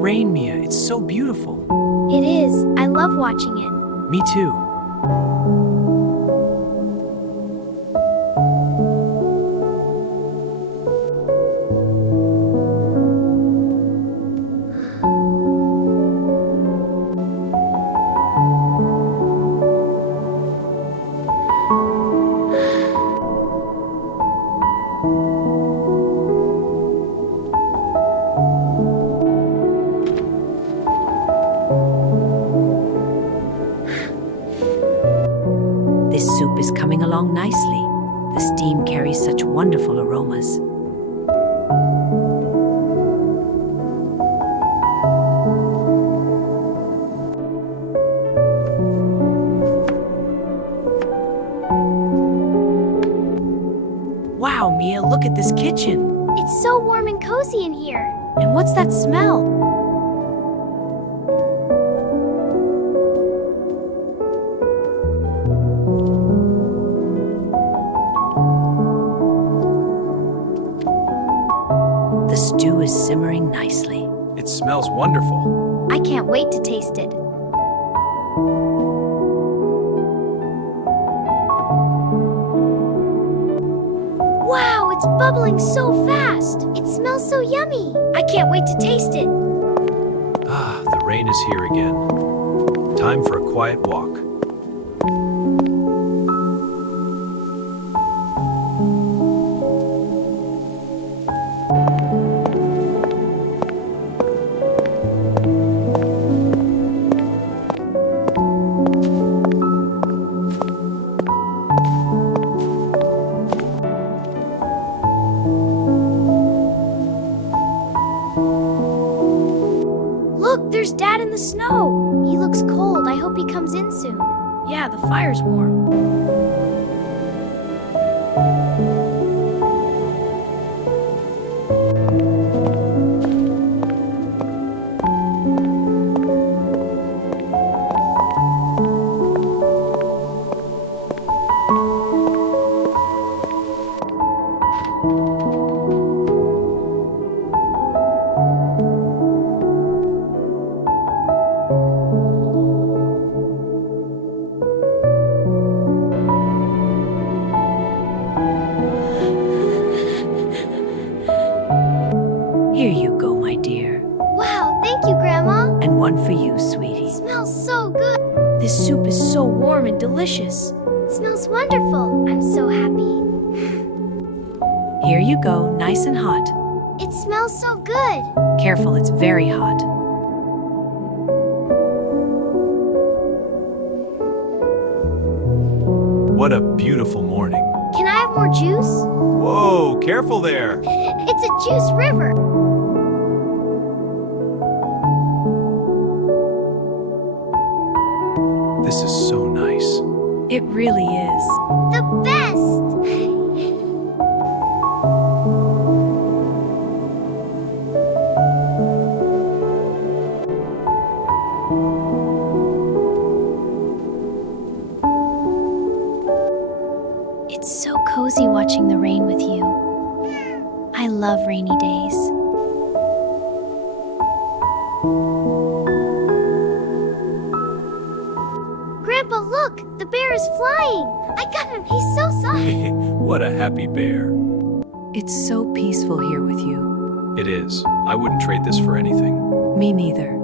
rain, Mia. It's so beautiful. It is. I love watching it. Me too. This soup is coming along nicely. The steam carries such wonderful aromas. Wow, Mia, look at this kitchen. It's so warm and cozy in here. And what's that smell? The stew is simmering nicely. It smells wonderful. I can't wait to taste it. Wow, it's bubbling so fast. It smells so yummy. I can't wait to taste it. Ah, the rain is here again. Time for a quiet walk. Look, there's Dad in the snow. He looks cold. I hope he comes in soon. Yeah, the fire's warm. Here you go, my dear. Wow, thank you, Grandma. And one for you, It sweetie. smells so good. This soup is so warm and delicious. It smells wonderful. I'm so happy. Here you go, nice and hot. It smells so good. Careful, it's very hot. What a beautiful morning. Can I have more juice? Whoa, careful there. It's a juice river. This is so nice. It really is. The best. It's so cozy watching the rain with you. I love rainy days. Grandpa, look! The bear is flying! I got him! He's so soft! What a happy bear. It's so peaceful here with you. It is. I wouldn't trade this for anything. Me neither.